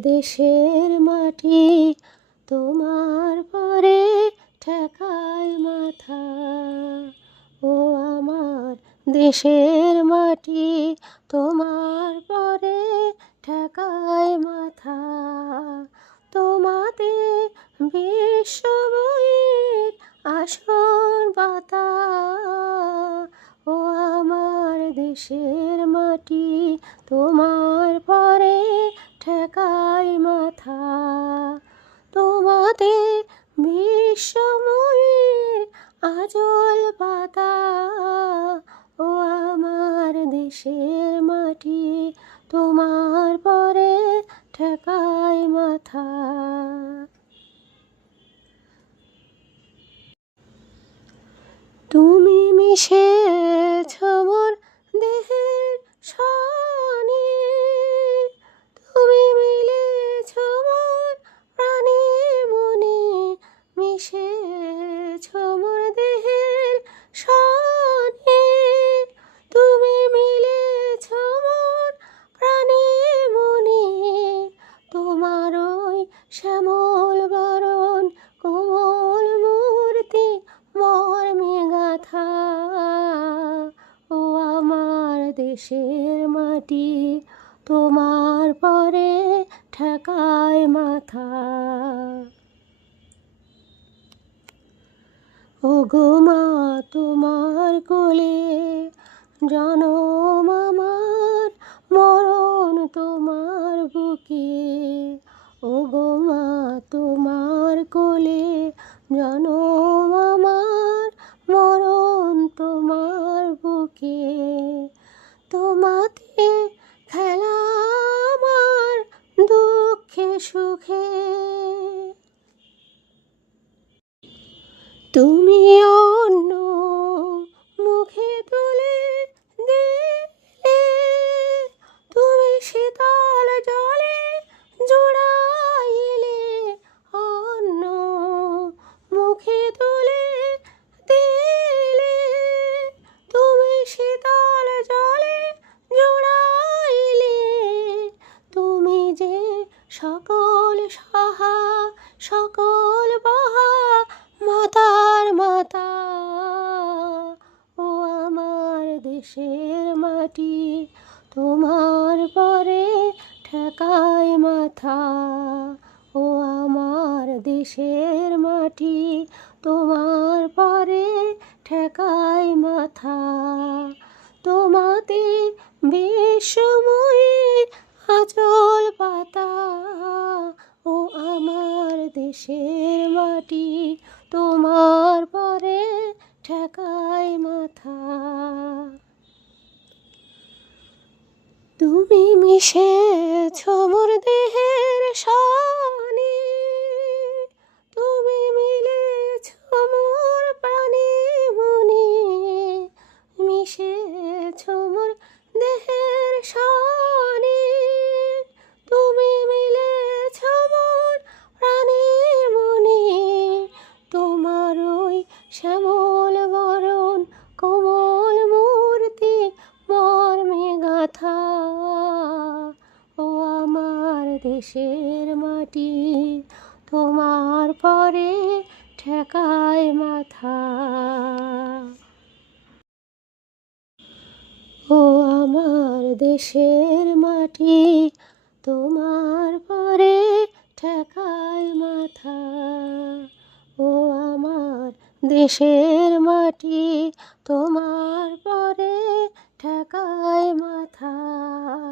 দেশের মাটি তোমার পরে ঠেকায় মাথা। ও আমার দেশের মাটি তোমার পরে ঠেকায় মাথা। তোমাতে বিশ্বময়ের আসন পাতা ও আমার দেশের মাটি তোমার পরে মাথা তোমাতে বিশ্বময়ের আজল পাতা ও আমার দেশের মাটি, তোমার পরে ঠেকায় মাথা। তুমি মিশেছ দেশের মাটি তোমার পরে ঠেকায় মাথা। ও মা, তোমার কোলে জনম আমার, মরণ তোমার বুকে। ও মা, তোমার কোলে জনম সুখে। তুমি সকল সাহা, সকল বাহা, মাতার মাতা। ও আমার দেশের মাটি, তোমার পরে ঠেকায় মাথা। ও আমার দেশের মাটি, তোমার পরে ঠেকায় মাথা। তোমাতে বিশ্বময়ের আচল পাতা ও আমার দেশের মাটি তোমার পরে ঠেকায় মাথা। তুমি মিশেছ মোর দেহের দেশের মাটি, তোমার পরে ঠেকায় মাথা। ও আমার দেশের মাটি, তোমার পরে ঠেকায় মাথা। ও আমার দেশের মাটি, তোমার পরে ঠেকায় মাথা।